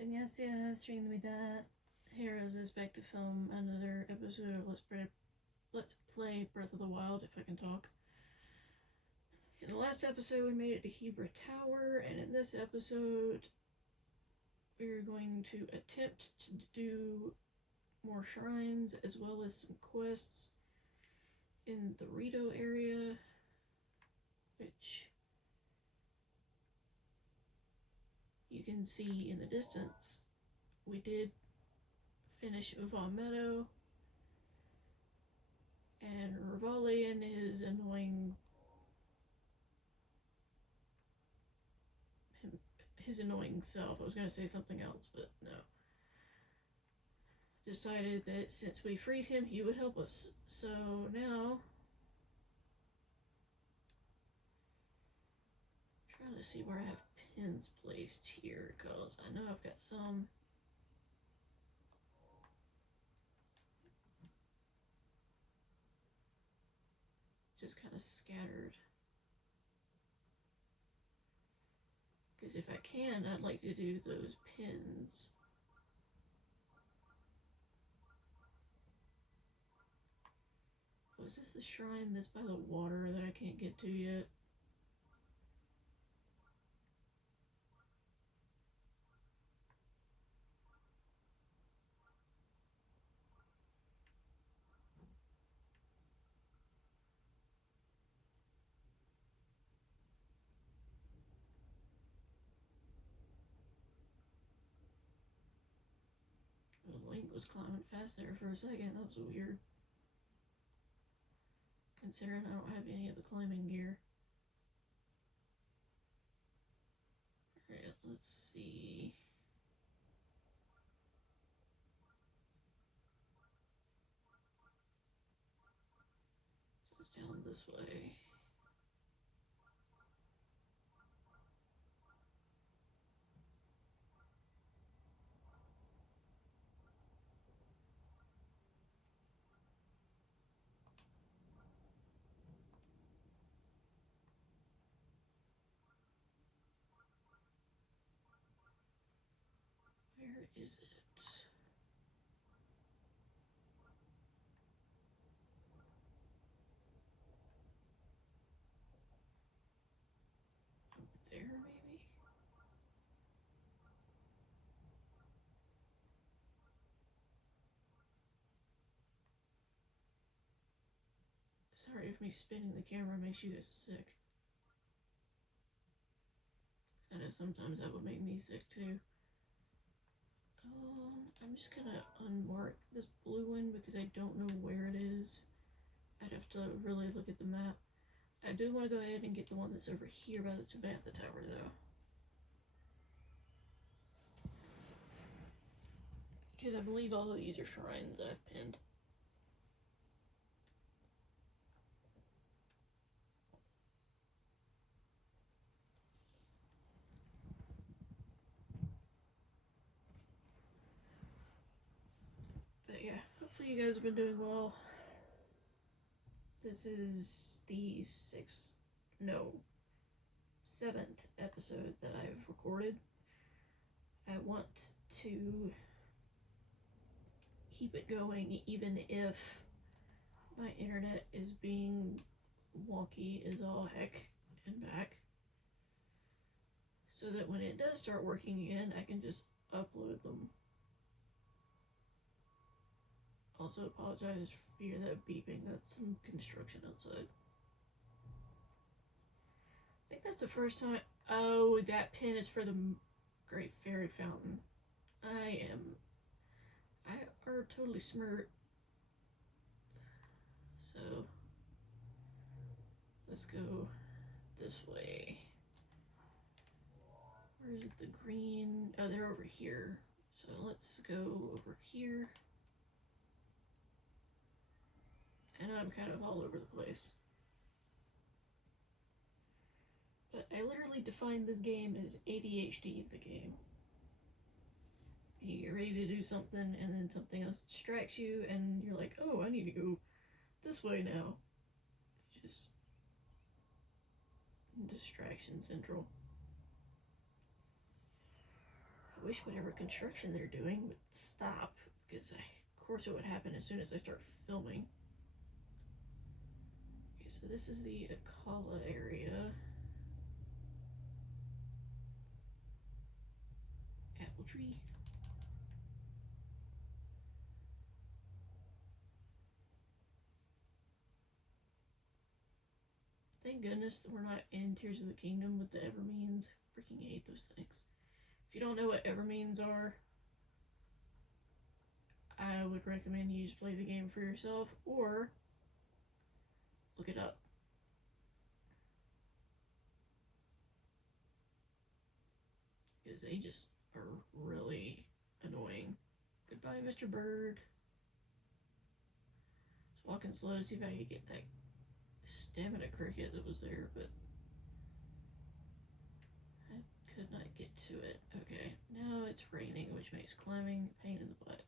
안녕하세요, Heroes is back to film another episode of Let's Play Breath of the Wild, if I can talk. In the last episode, we made it to Akkala Tower, and in this episode, we're going to attempt to do more shrines as well as some quests in the Rito area, which you can see in the distance. We did finish Uva Meadow, and Rivalian is his annoying self. I was going to say something else, but no. Decided that since we freed him, he would help us. So now, I'm trying to see where I have pins placed here, because I know I've got some. Just kind of scattered. Because if I can, I'd like to do those pins. Oh, is this the shrine that's by the water that I can't get to yet? Oh, Link was climbing fast there for a second. That was weird. Considering I don't have any of the climbing gear. Alright, let's see. So it's down this way. Where is it? Up there, maybe? Sorry if me spinning the camera makes you guys sick. I know sometimes that would make me sick too. I'm just gonna unmark this blue one because I don't know where it is. I'd have to really look at the map. I do want to go ahead and get the one that's over here by the Tabantha Tower though. Because I believe all of these are shrines that I've pinned. But yeah, hopefully you guys have been doing well. This is the seventh episode that I've recorded. I want to keep it going even if my internet is being wonky as all heck and back, so that when it does start working again, I can just upload them. Also apologize for that beeping. That's some construction outside. I think that's the first time. Oh, that pin is for the Great Fairy Fountain. I are totally smart. So let's go this way. Where's the green? Oh, they're over here. So let's go over here. And I'm kind of all over the place. But I literally defined this game as ADHD the game. You get ready to do something and then something else distracts you and you're like, oh, I need to go this way now. Just distraction central. wish whatever construction they're doing would stop, because of course it would happen as soon as I start filming. Okay, so this is the Akkala area. Apple tree. Thank goodness that we're not in Tears of the Kingdom with the Evermeans. I freaking hate those things. If you don't know what Evermeans are, I would recommend you just play the game for yourself or look it up. Because they just are really annoying. Goodbye, Mr. Bird. I was walking slow to see if I could get that stamina cricket that was there, but I could not get to it. Okay, now it's raining, which makes climbing a pain in the butt.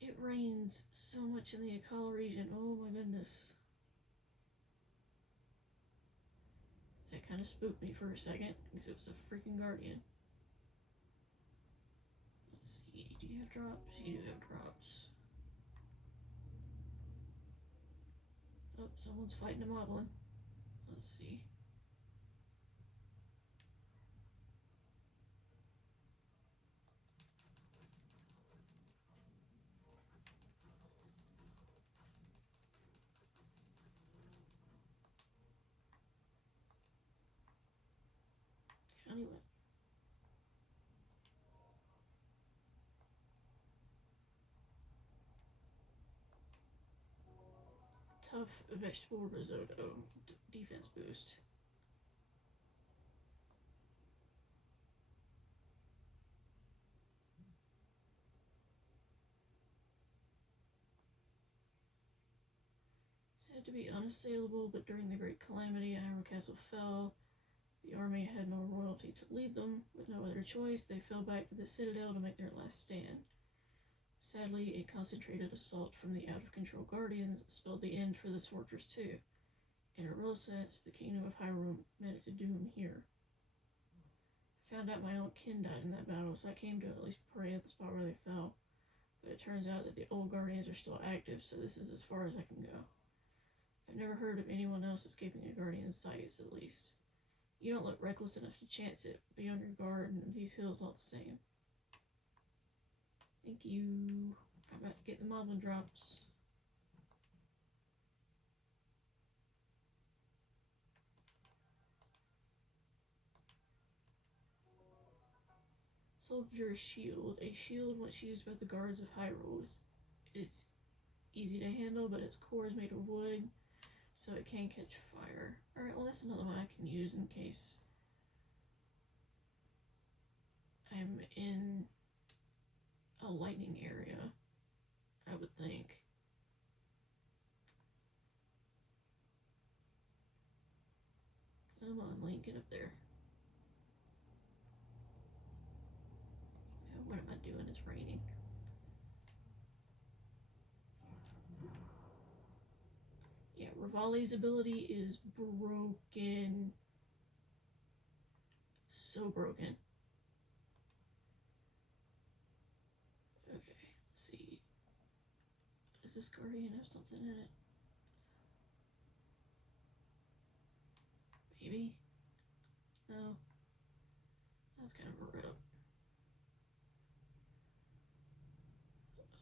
It rains so much in the Akkala region. Oh my goodness. That kind of spooked me for a second because it was a freaking guardian. Let's see, do you have drops? You do have drops. Oh, someone's fighting a moblin. Let's see. Anyway. Tough vegetable risotto. Defense boost. Said to be unassailable, but during the Great Calamity, Iron Castle fell. The army had no royalty to lead them. With no other choice, they fell back to the citadel to make their last stand. Sadly, a concentrated assault from the out-of-control Guardians spelled the end for this fortress too. In a real sense, the Kingdom of Hyrule met its doom here. I found out my own kin died in that battle, so I came to at least pray at the spot where they fell. But it turns out that the old Guardians are still active, so this is as far as I can go. I've never heard of anyone else escaping a Guardian's sights, at least. You don't look reckless enough to chance it. Be on your guard, and these hills all the same. Thank you. I'm about to get the moblin drops. Soldier's shield. A shield once used by the guards of Hyrule. It's easy to handle, but its core is made of wood, so it can catch fire. Alright, well that's another one I can use in case I'm in a lightning area, I would think. Come on, Link, get up there. What am I doing? It's raining. Yeah, Rivali's ability is broken. So broken. Okay, let's see. Does this Guardian have something in it? Maybe? No. That's kind of a rip.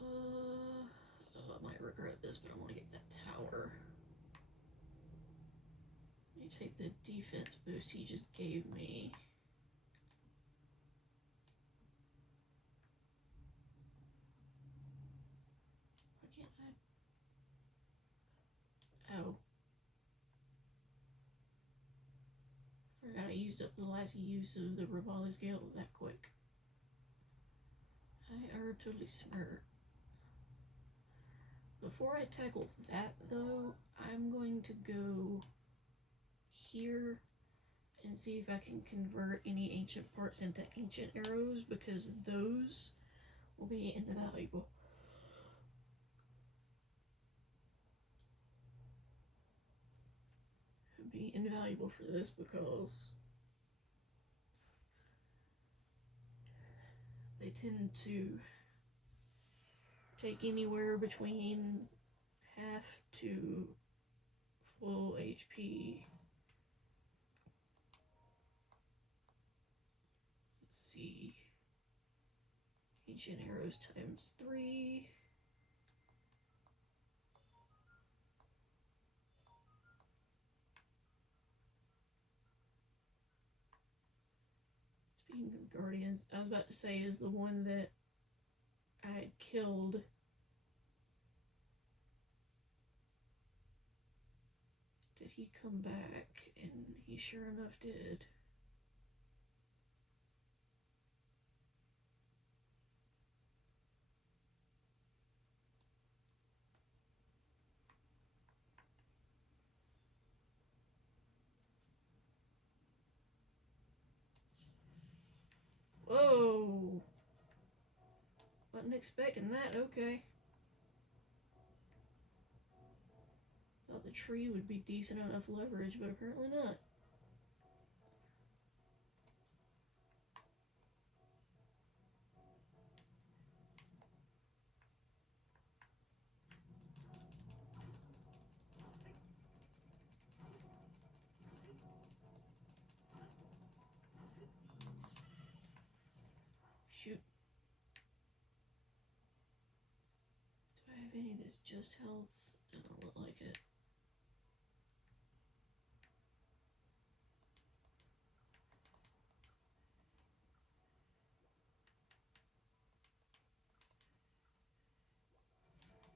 I might regret this, but I want to get that tower. Let me take the defense boost he just gave me. Why can't I? Oh. Forgot I used up the last use of the Rivali scale that quick. I are totally smart. Before I tackle that though, I'm going to go here and see if I can convert any ancient parts into ancient arrows, because those will be invaluable. It'd be invaluable for this because they tend to take anywhere between half to full HP. Let's see. Ancient arrows times 3. Speaking of guardians, I was about to say, is the one that I had killed. Did he come back? And he sure enough did. Whoa! Wasn't expecting that, okay. Thought the tree would be decent enough leverage, but apparently not. Shoot. Do I have any that's just health? Doesn't look like it.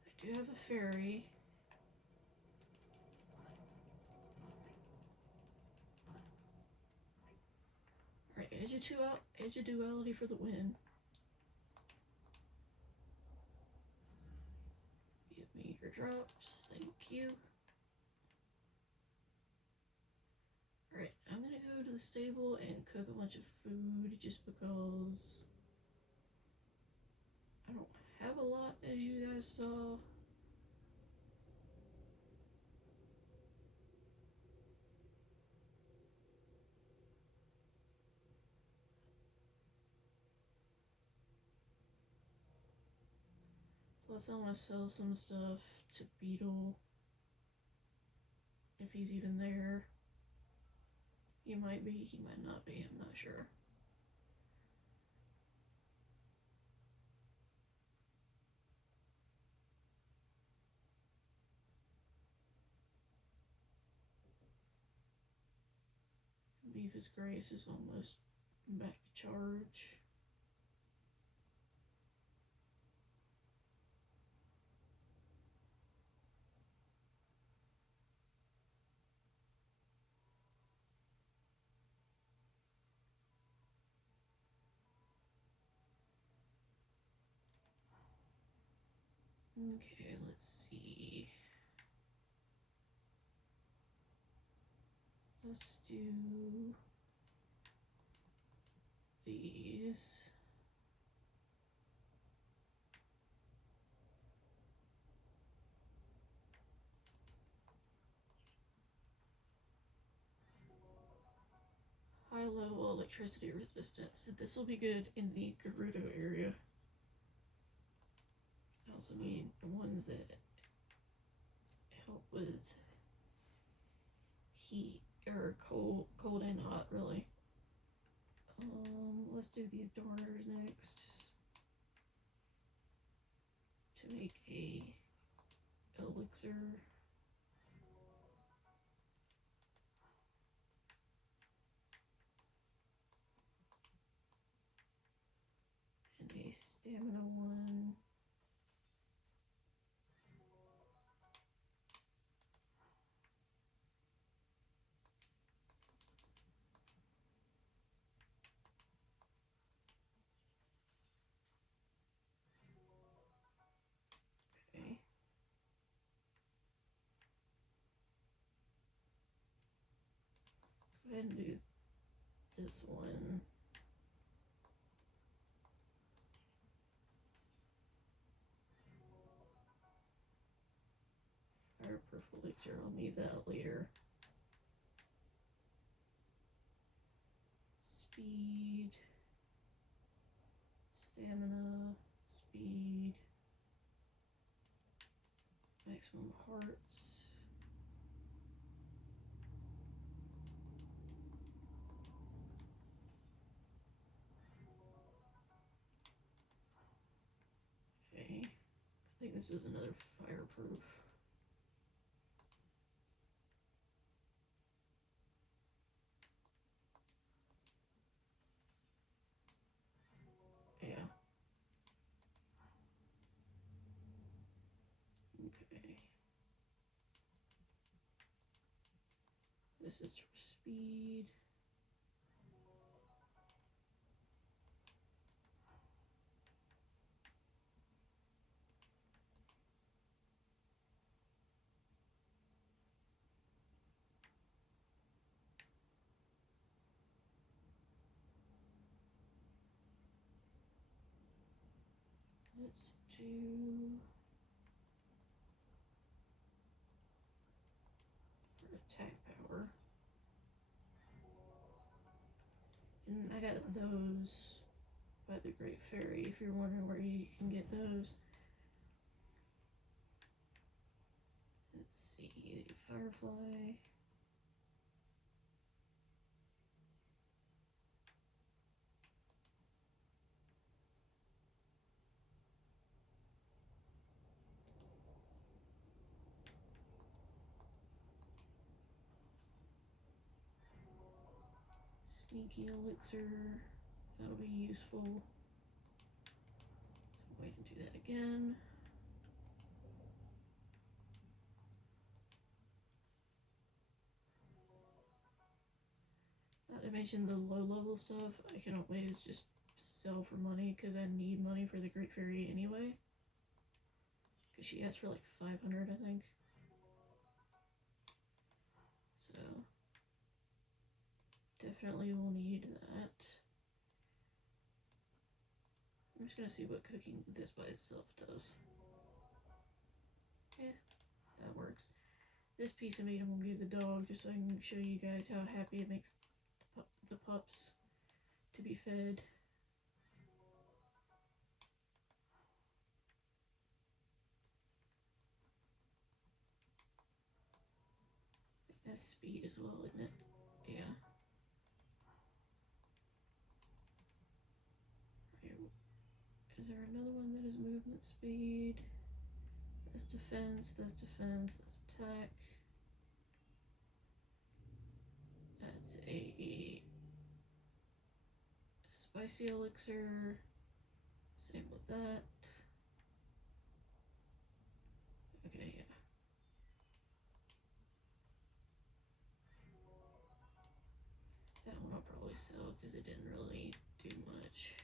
I do have a fairy. Alright, edge of duality for the win. Give me your drops, thank you. Alright, I'm gonna go to the stable and cook a bunch of food just because I don't have a lot, as you guys saw. Plus, I want to sell some stuff to Beetle. If he's even there. He might be, he might not be, I'm not sure. Beavis Grace is almost back to charge. Okay, let's see. Let's do these. High-low electricity resistance. So this will be good in the Gerudo area. I also need ones that help with heat, or cold and hot, really. Let's do these darners next to make a elixir. And a stamina one. Okay. Let's go ahead and do this one. Fireproof elixir, I'll need that later. Speed, Stamina, speed, maximum hearts. Okay, I think this is another fireproof. Yeah. Okay. This is for speed. Let's do for attack power. And I got those by the Great Fairy, if you're wondering where you can get those. Let's see, Firefly. Sneaky elixir, that'll be useful. So wait and do that again. Not to mention the low level stuff, I can always just sell for money because I need money for the Great Fairy anyway. Because she asked for like 500, I think. So, definitely will need that. I'm just gonna see what cooking this by itself does. Yeah, that works. This piece of meat I'm gonna give the dog just so I can show you guys how happy it makes the pups to be fed. That's speed as well, isn't it? Yeah. Right. Is there another one that is movement speed? That's defense, that's defense, that's attack. That's a spicy elixir. Same with that. Okay, yeah. That one I'll probably sell because it didn't really do much.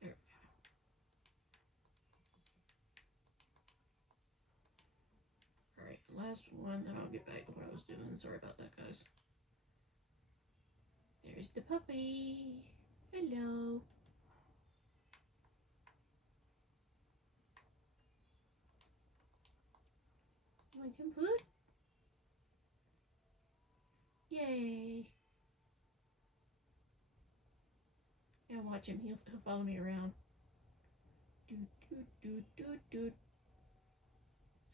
There we go. Alright, last one, then I'll get back to what I was doing. Sorry about that, guys. There's the puppy. Hello. Want some food? Yay. Yeah, watch him. He'll follow me around. Doot, doot, doot, doot, doot.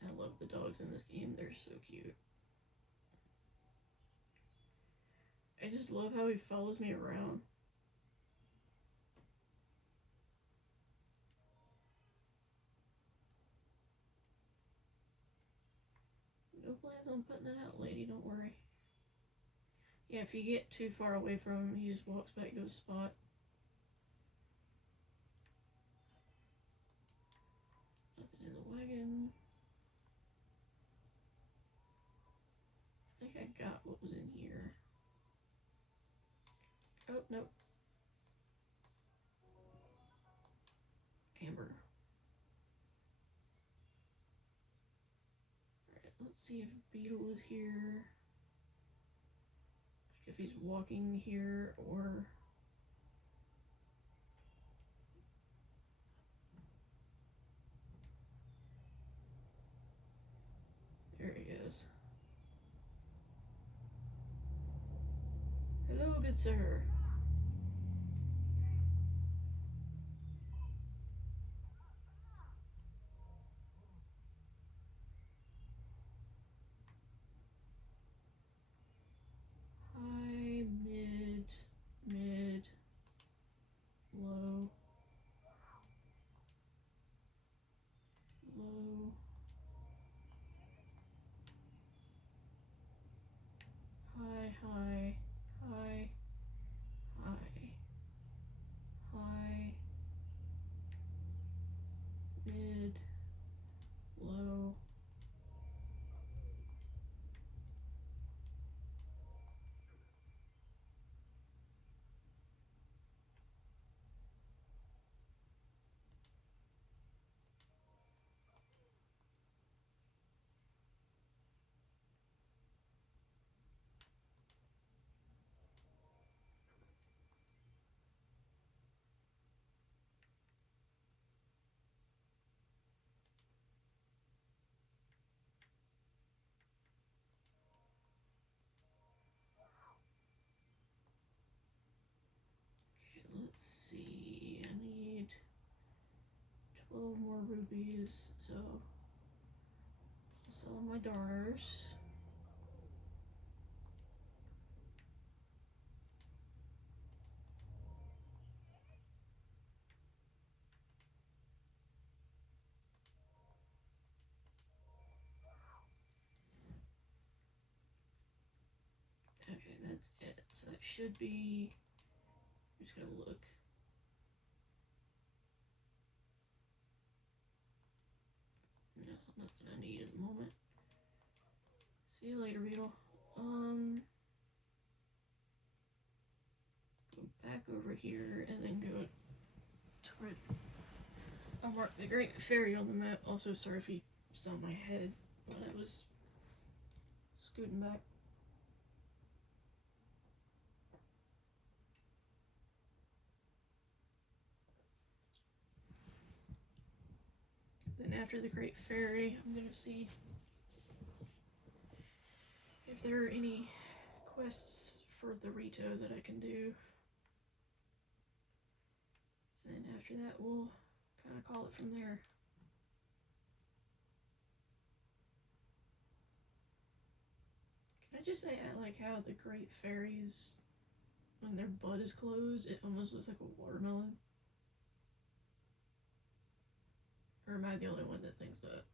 I love the dogs in this game. They're so cute. I just love how he follows me around. No plans on putting that out, lady. Don't worry. Yeah, if you get too far away from him, he just walks back to his spot. Nothing in the wagon. I think I got what was in here. Oh, nope. Amber. Alright, let's see if Beetle is here. If he's walking here or... There he is. sir. High, mid, low, low, high, high, high, high, high, mid, low. Let's see, I need 12 more rubies, so I'll sell my darners. Okay, that's it. So that should be, I'm just gonna look. No, nothing I need at the moment. See you later, Beetle. Go back over here and then go toward. I'll mark the Great Fairy on the map. Also, sorry if you saw my head when I was scooting back. Then after the Great Fairy, I'm gonna see if there are any quests for the Rito that I can do. Then after that, we'll kind of call it from there. Can I just say I like how the Great Fairies, when their bud is closed, it almost looks like a watermelon? Or am I the only one that thinks that?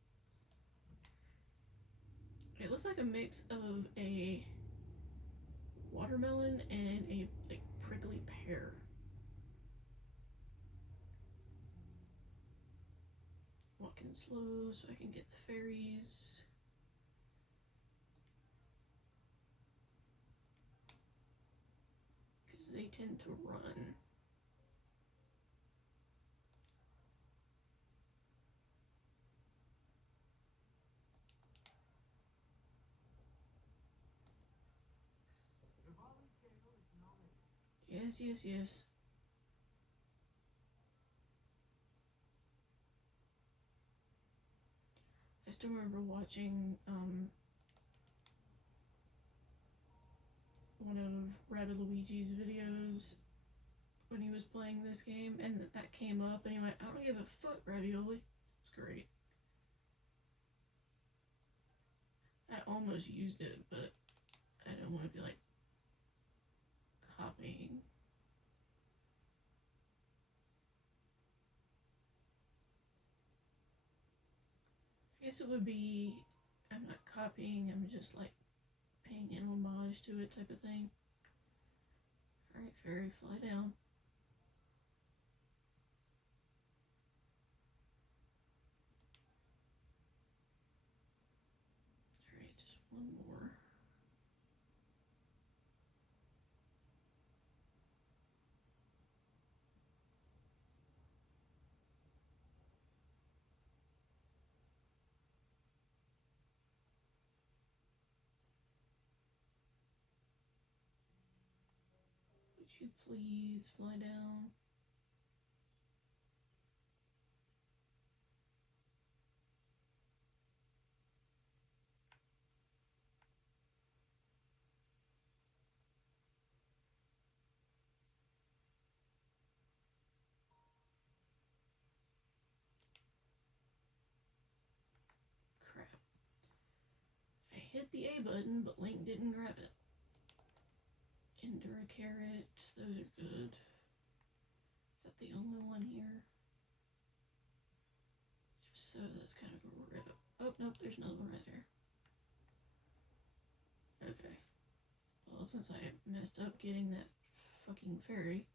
It looks like a mix of a watermelon and a like prickly pear. Walking slow so I can get the fairies. Because they tend to run. Yes, yes, yes. I still remember watching one of Rabbit Luigi's videos when he was playing this game, and that came up, and he went, "I don't give a fuck, ravioli." It's great. I almost used it, but I don't want to be like copying. I guess it would be, I'm not copying, I'm just like paying an homage to it type of thing. Alright, fairy, fly down. Alright, just one more. Would you please fly down? hit the A button, but Link didn't grab it. Endura carrot, those are good. Is that the only one here? If so, that's kind of a rip. Oh, nope, there's another one right there. Okay. Well, since I messed up getting that fucking fairy.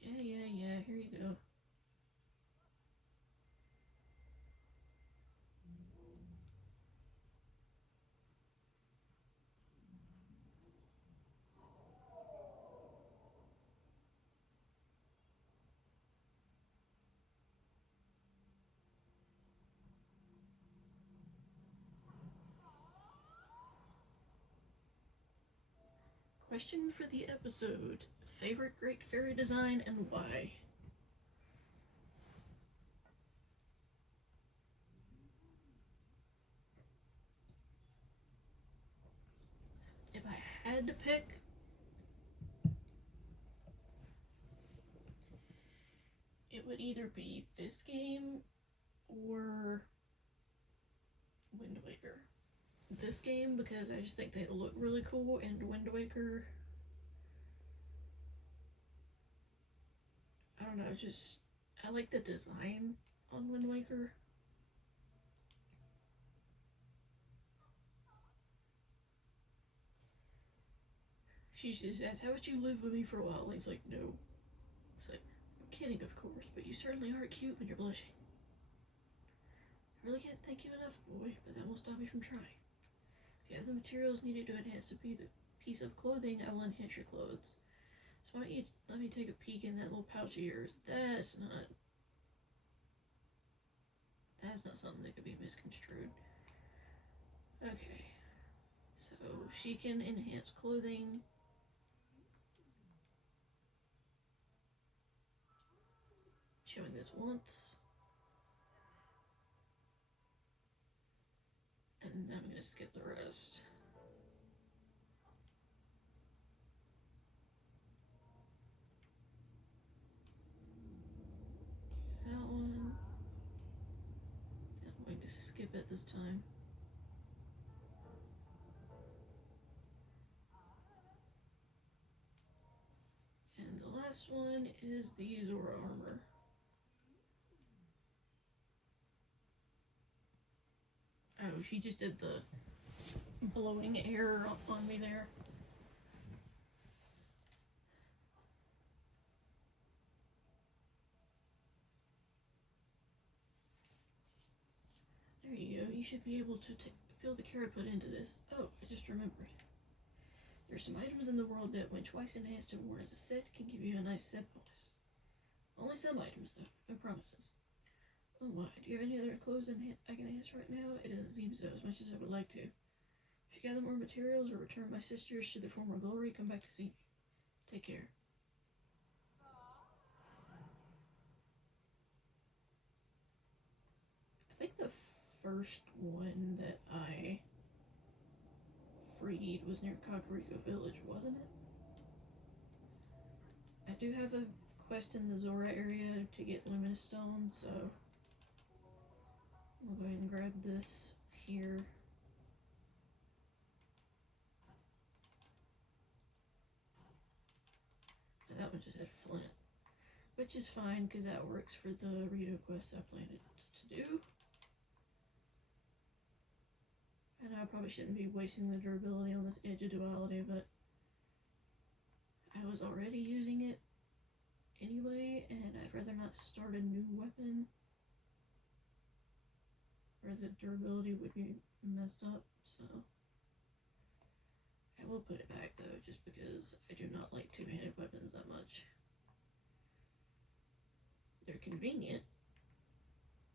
Yeah, here you go. Question for the episode. Favorite Great Fairy design and why? If I had to pick, it would either be this game or Wind Waker. This game because I just think they look really cool, and Wind Waker, I don't know, I like the design on Wind Waker. She just asks, how about you live with me for a while? Link's like, no. She's like, I'm kidding, of course, but you certainly are cute when you're blushing. I really can't thank you enough, boy, but that won't stop me from trying. If you have the materials needed to enhance the piece of clothing, I will enhance your clothes. So why don't you let me take a peek in that little pouch of yours? That's not something that could be misconstrued. Okay. So she can enhance clothing. Showing this once. And I'm gonna skip the rest. That one. I'm going to skip it this time. And the last one is the Zora armor. Oh, she just did the blowing air on me there. There you go. You should be able to feel the care I put into this. Oh, I just remembered. There's some items in the world that, when twice enhanced and worn as a set, can give you a nice set bonus. Only some items, though. No promises. Oh my, do you have any other clothes I can enhance right now? It doesn't seem so, as much as I would like to. If you gather more materials or return my sisters to their former glory, come back to see me. Take care. I think the first one that I freed was near Kakariko Village, wasn't it? I do have a quest in the Zora area to get Luminous Stone, so we'll go ahead and grab this here. That one just had flint, which is fine because that works for the Rito quest I planned it to do. I know I probably shouldn't be wasting the durability on this Edge of Duality, but I was already using it anyway, and I'd rather not start a new weapon where the durability would be messed up, so I will put it back though, just because I do not like two-handed weapons that much. They're convenient,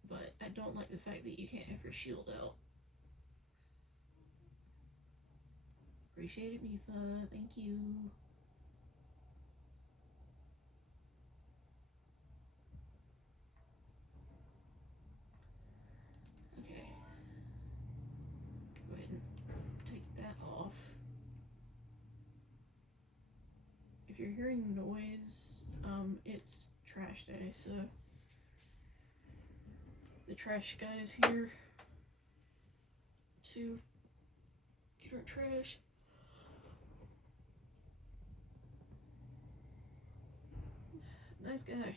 but I don't like the fact that you can't have your shield out. Appreciate it, Mifa. Thank you. Okay. Go ahead and take that off. If you're hearing noise, it's trash day, so the trash guys here to get our trash. Nice guy.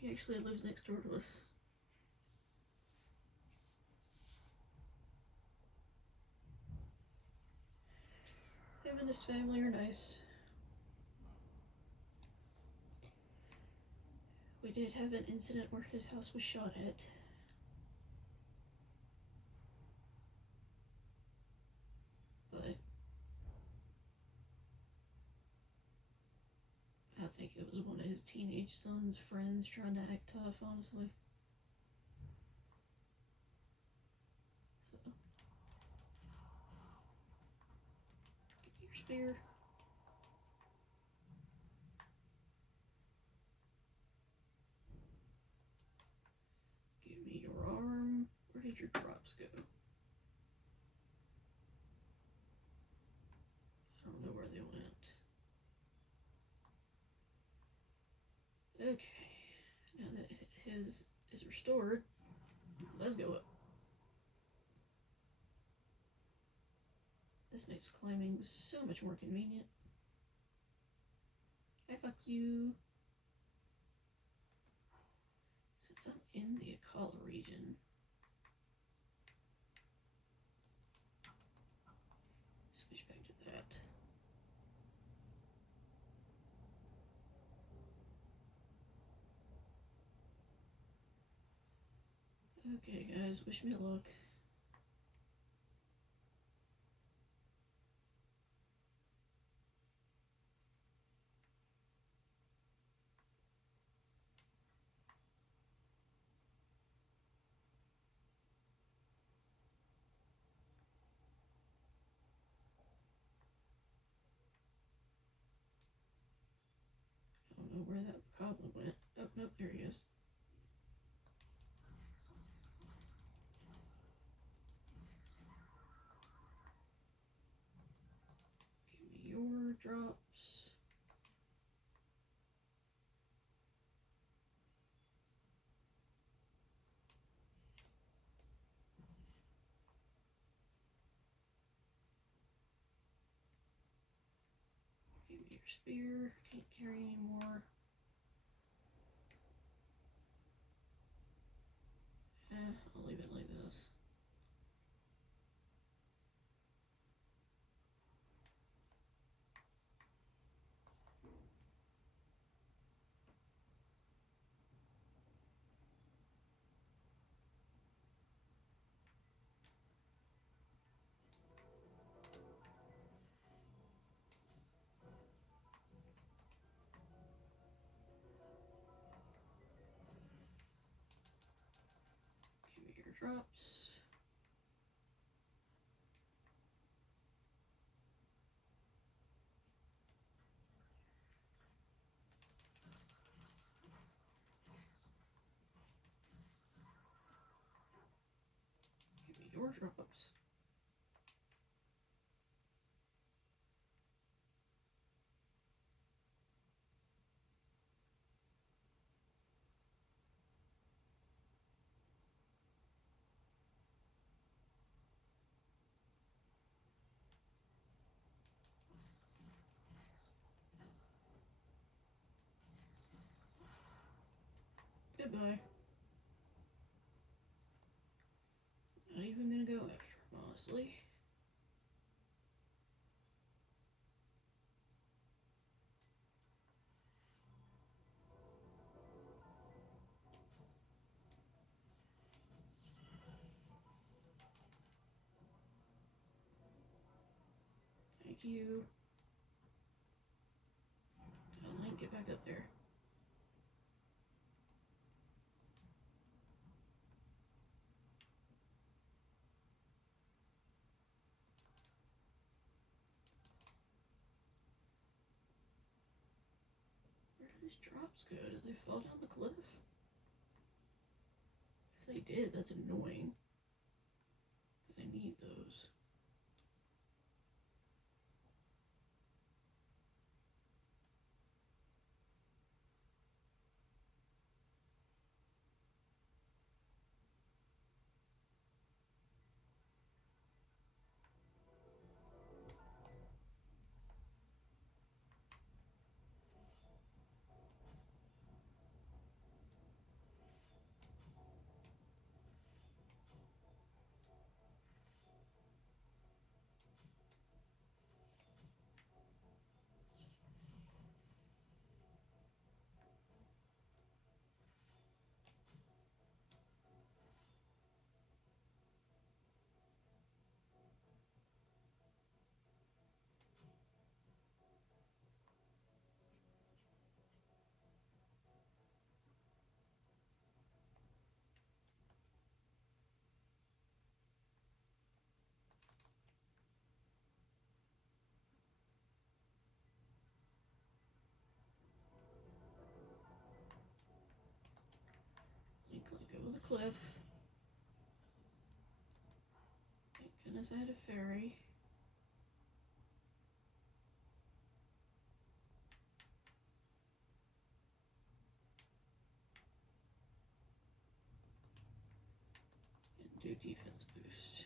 He actually lives next door to us. Him and his family are nice. We did have an incident where his house was shot at. But I think it was one of his teenage son's friends trying to act tough, honestly. So, give me your spear. Give me your arm. Where did your drops go? I don't know where they went. Okay, now that his is restored, let's go up. This makes climbing so much more convenient. Hi, fucks you. Since I'm in the Akkala region, switch back to that. Okay, guys, wish me luck. I don't know where that goblin went. Oh, nope, there he is. Give me your drops. Give me your spear. Can't carry anymore. I'll leave it like this. Give me your drops. Give me your drops. Goodbye. Not even gonna go after him, honestly. Thank you. Oh, Link, get back up there. Where did these drops go? Did they fall down the cliff? If they did, that's annoying. I need those. cliff. Thank goodness I had a ferry. And do defense boost.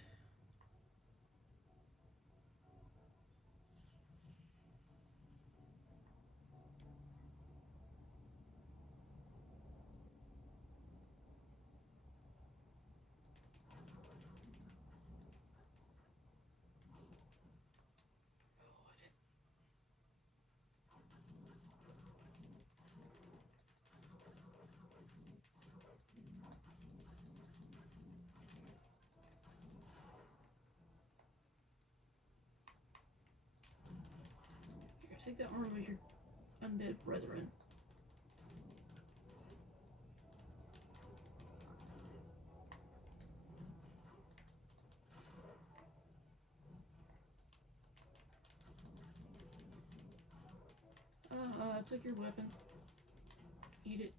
Take that armor with your undead brethren. I took your weapon. Eat it.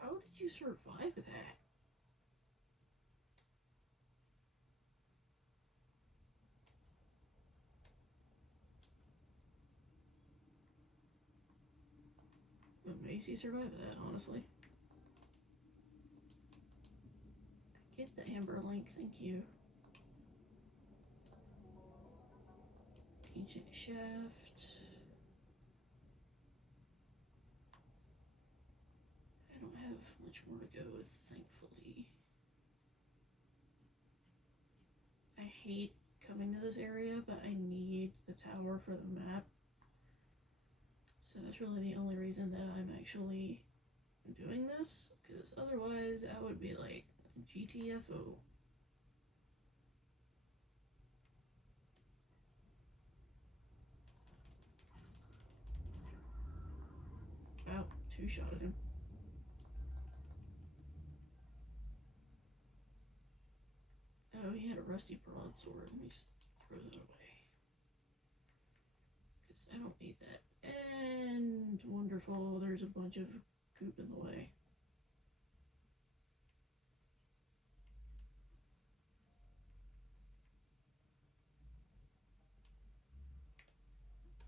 How did you survive that? Macy survived that, honestly. Get the Amber Link, thank you. Ancient Shaft. I don't have much more to go with, thankfully. I hate coming to this area, but I need the tower for the map. So that's really the only reason that I'm actually doing this, because otherwise I would be like, GTFO. Wow, two-shot at him. Oh, he had a rusty broadsword. Let me just throw that away. Because I don't need that. And wonderful, there's a bunch of goop in the way.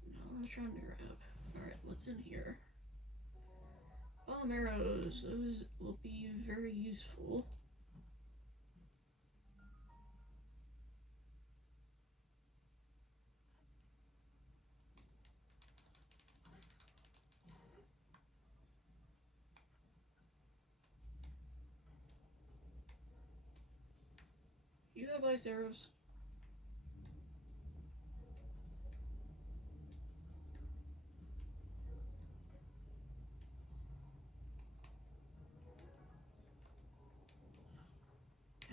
No, I was trying to grab. Alright, what's in here? Bomb arrows. Those will be very useful. You have ice arrows.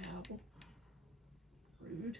Ow. Rude.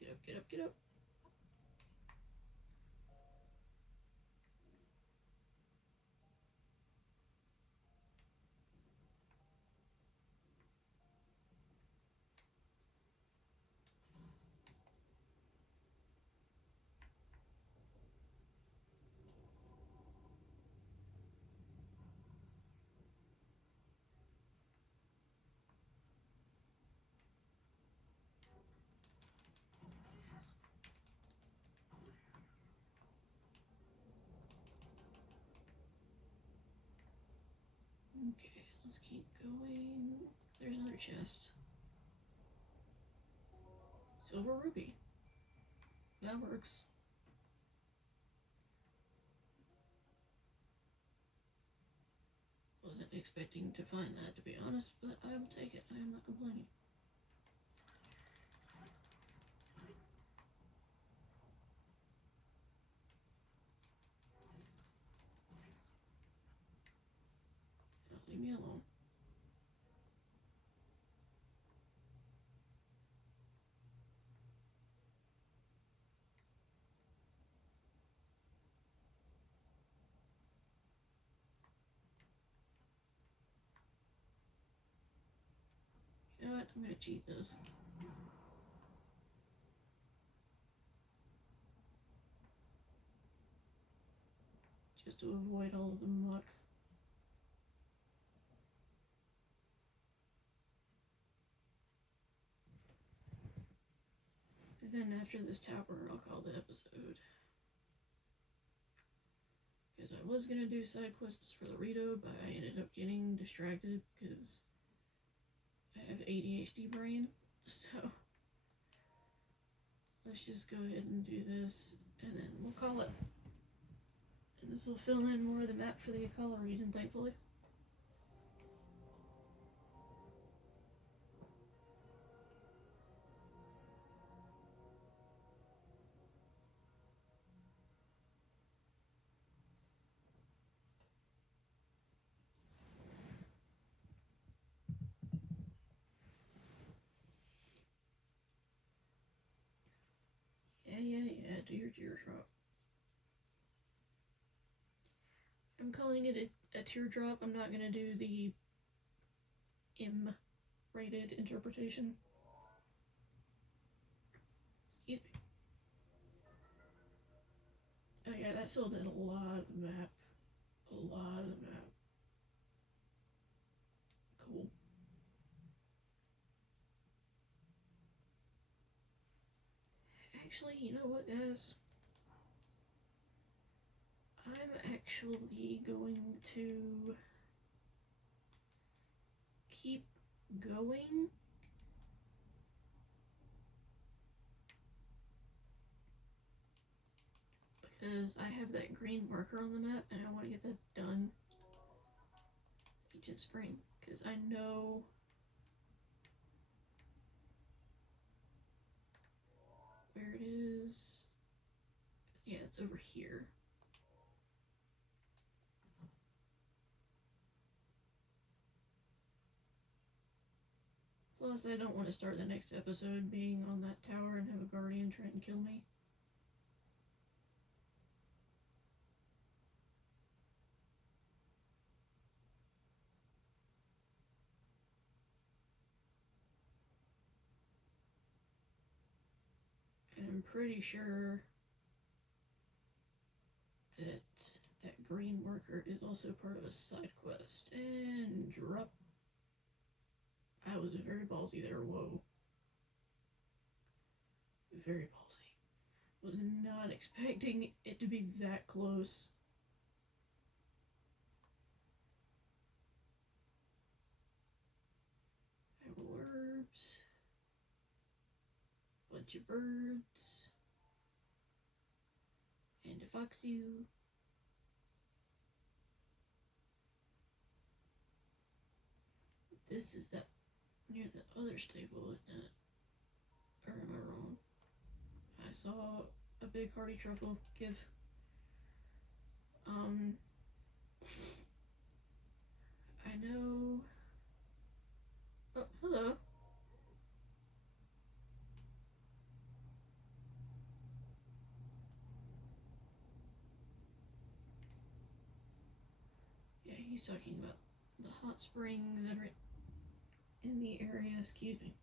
Get up, get up, get up. Okay, let's keep going. There's another chest. Silver ruby. That works. Wasn't expecting to find that, to be honest, but I will take it. I am not complaining. Now, leave me alone. You know what? I'm gonna cheat this. Just to avoid all of the muck. And then after this tower, I'll call the episode. Because I was gonna do side quests for Laredo, but I ended up getting distracted because I have ADHD brain. So let's just go ahead and do this, and then we'll call it. And this will fill in more of the map for the Akkala region, thankfully. Yeah, do your teardrop. I'm calling it a teardrop. I'm not gonna do the M-rated interpretation. Excuse me. Oh yeah, that filled in a lot of the map. A lot of the map. Cool. Actually, you know what, guys? I'm actually going to keep going. Because I have that green marker on the map and I want to get that done. Ancient Spring. Because I know where it is. Yeah, it's over here. Plus, I don't want to start the next episode being on that tower and have a guardian try and kill me. And I'm pretty sure that that green marker is also part of a side quest. And drop. I was very ballsy there, whoa. Very ballsy. Was not expecting it to be that close. Herbs. Bunch of birds. And a foxy. This is that near the other stable, isn't it? Or am I wrong? I saw a big hearty truffle give. I know. Oh, hello. Yeah, he's talking about the hot spring that are in the area. Excuse me.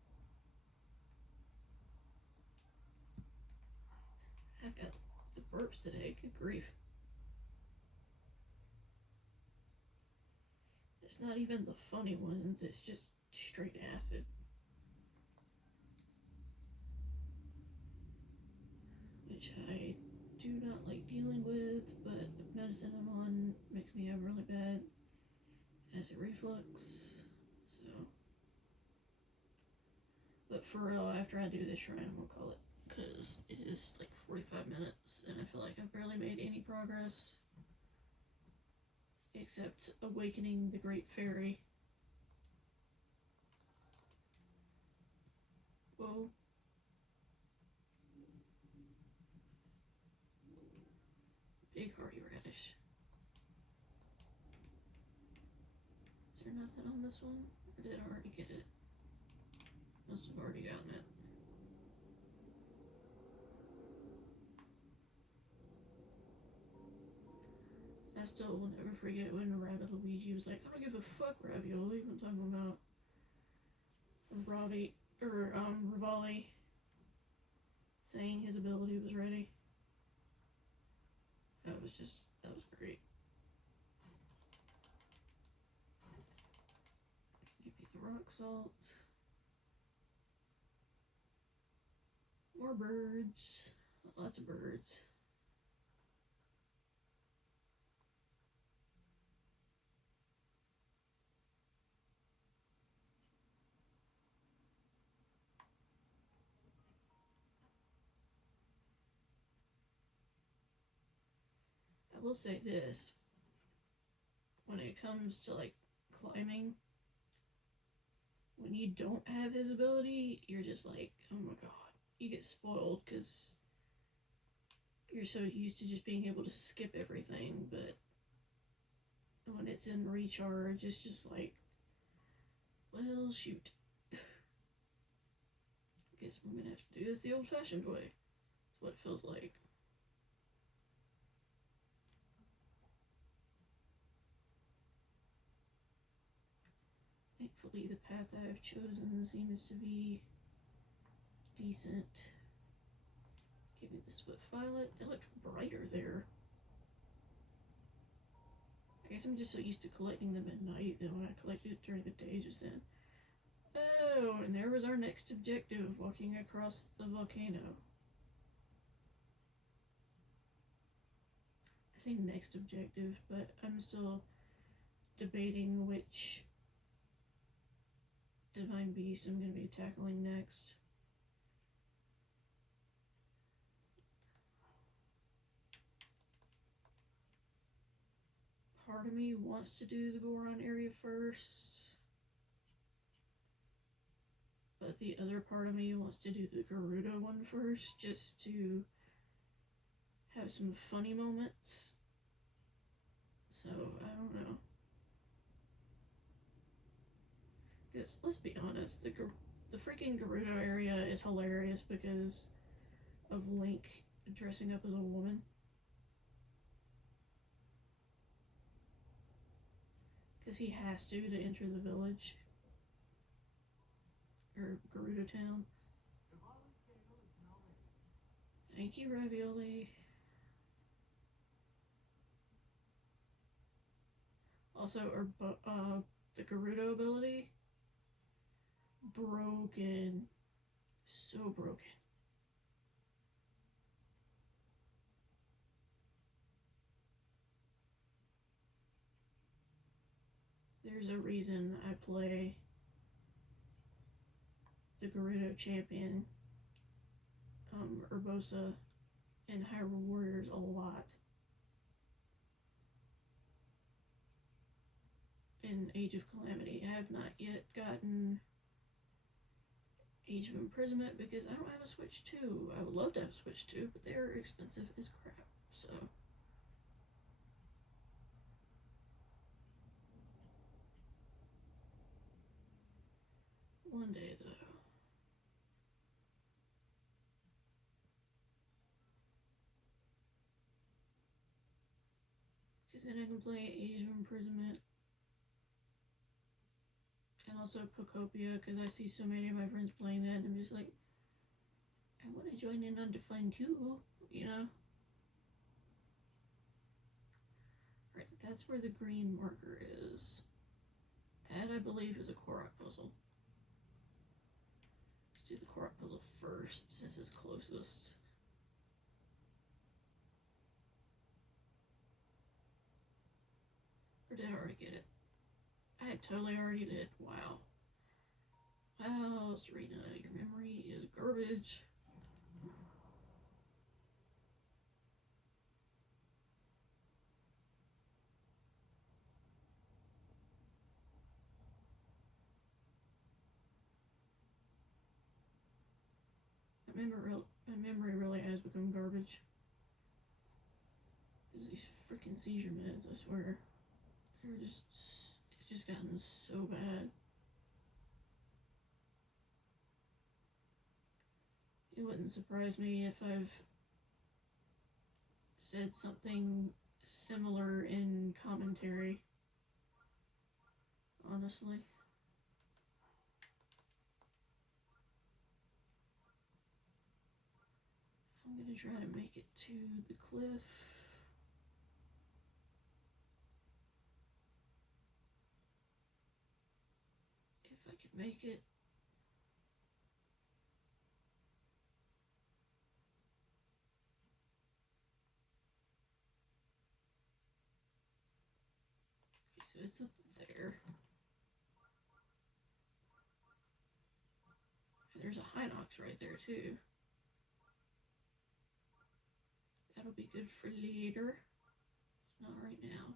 I've got the burps today. Good grief. It's not even the funny ones, it's just straight acid. Which I do not like dealing with, but the medicine I'm on makes me have really bad acid reflux. So, but for real, after I do this shrine, I'm gonna call it, because it is like 45 minutes, and I feel like I've barely made any progress, except awakening the Great Fairy. Whoa. Big hardy radish. Is there nothing on this one? Or did I already get it? Must have already gotten it. I still will never forget when Rabbit Luigi was like, I don't give a fuck, ravioli. I'm talking about Rivali saying his ability was ready. That was great. Give me the rock salt. More birds. Lots of birds. I will say this. When it comes to like climbing, when you don't have his ability, you're just like, oh my god. You get spoiled because you're so used to just being able to skip everything, but when it's in recharge, it's just like, well, shoot. Guess I'm gonna have to do this the old-fashioned way. That's what it feels like. Thankfully, the path I have chosen seems to be decent. Give me the Swift Violet. It looked brighter there. I guess I'm just so used to collecting them at night that when I collected it during the day just then. Oh, and there was our next objective, walking across the volcano. I say next objective, but I'm still debating which divine beast I'm going to be tackling next. Part of me wants to do the Goron area first, but the other part of me wants to do the Gerudo one first, just to have some funny moments. So, I don't know. Because, let's be honest, the freaking Gerudo area is hilarious because of Link dressing up as a woman. Because he has to enter the village. Or Gerudo Town. Thank you, Ravioli. Also, the Gerudo ability, broken. So broken. There's a reason I play the Gerudo champion, Urbosa, and Hyrule Warriors a lot. In Age of Calamity. I have not yet gotten Age of Imprisonment because I don't have a Switch 2. I would love to have a Switch 2, but they're expensive as crap, so. One day, though. Because then I can play Age of Imprisonment. And also Pocopia, because I see so many of my friends playing that, and I'm just like, I want to join in on Define too, you know? Right, that's where the green marker is. That, I believe, is a Korok puzzle. Let's do the Korok puzzle first, since it's closest. Or did I already get it? I totally already did. Wow. Wow, Serena, your memory is garbage. My memory really has become garbage. Because these freaking seizure meds, I swear. It's just gotten so bad. It wouldn't surprise me if I've said something similar in commentary. Honestly. I'm gonna try to make it to the cliff. If I can make it. Okay, so it's up there. There's a Hinox right there too. That'll be good for later. Not right now.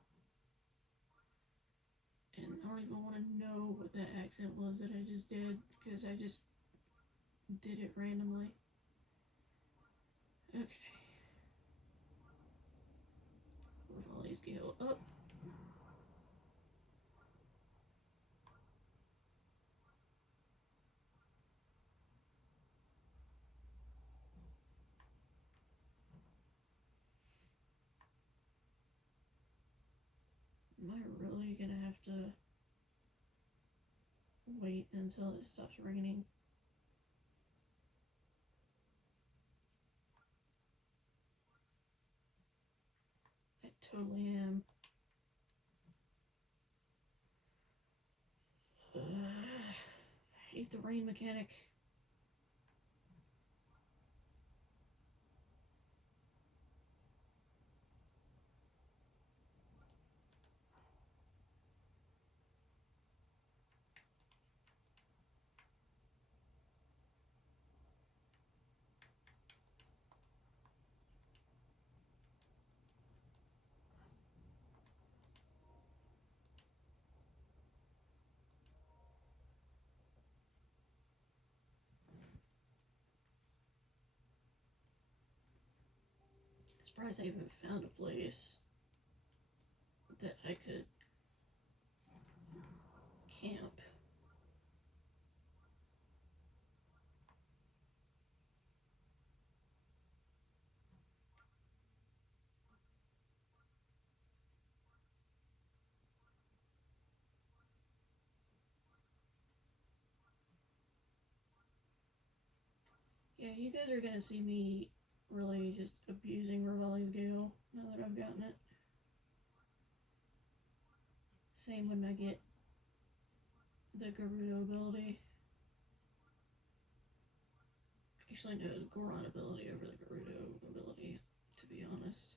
And I don't even want to know what that accent was that I just did, because I just did it randomly. Okay. Rivali's go up. Am I really gonna have to wait until it stops raining? I totally am. I hate the rain mechanic. I'm surprised I even found a place that I could camp. Yeah, you guys are gonna see me really just abusing Rivali's Gale now that I've gotten it. Same when I get the Gerudo ability. Actually, no, the Goron ability over the Gerudo ability, to be honest.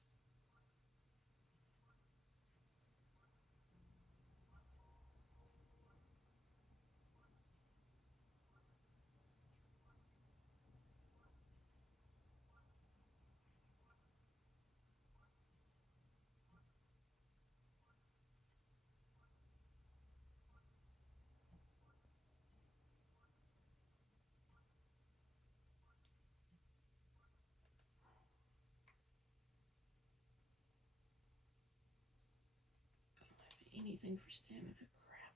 I don't have anything for stamina. Crap.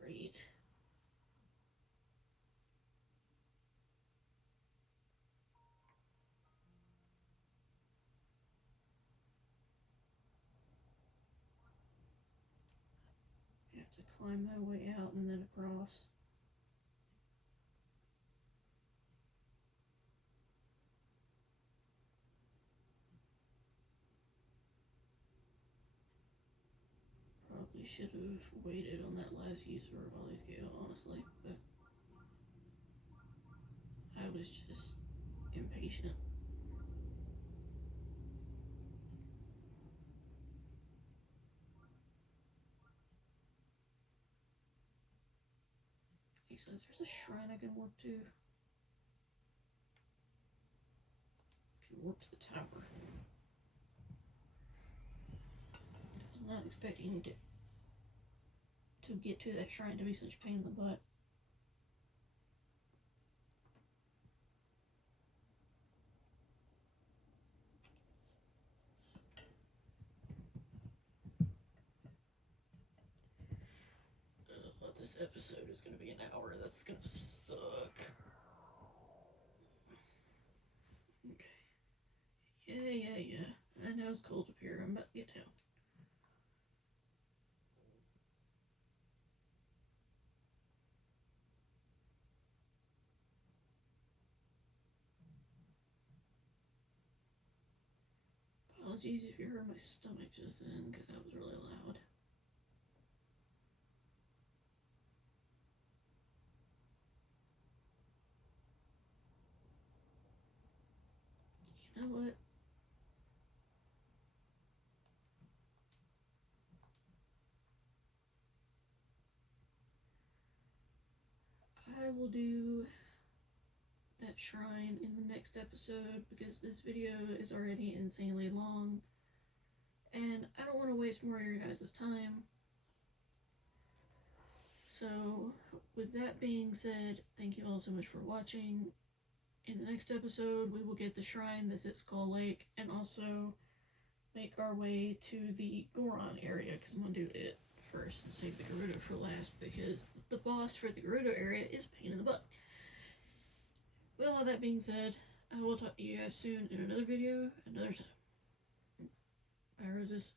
Great. I have to climb my way out and then across. Probably probably should have waited on that last user while these go, honestly, but I was just impatient. Okay, so there's a shrine I can warp to. I can warp to the tower. I was not expecting to get to that shrine to be such a pain in the butt. This episode is going to be an hour. That's going to suck. Okay. Yeah. I know it's cold up here. I'm about to get down. Apologies if you heard my stomach just then, because that was really loud. You know what? I will do that shrine in the next episode because this video is already insanely long and I don't want to waste more of your guys' time. So, with that being said, thank you all so much for watching. In the next episode, we will get the shrine that's at Skull Lake and also make our way to the Goron area because I'm going to do it first and save the Gerudo for last because the boss for the Gerudo area is a pain in the butt. With all that being said, I will talk to you guys soon in another video, another time. Bye, Roses.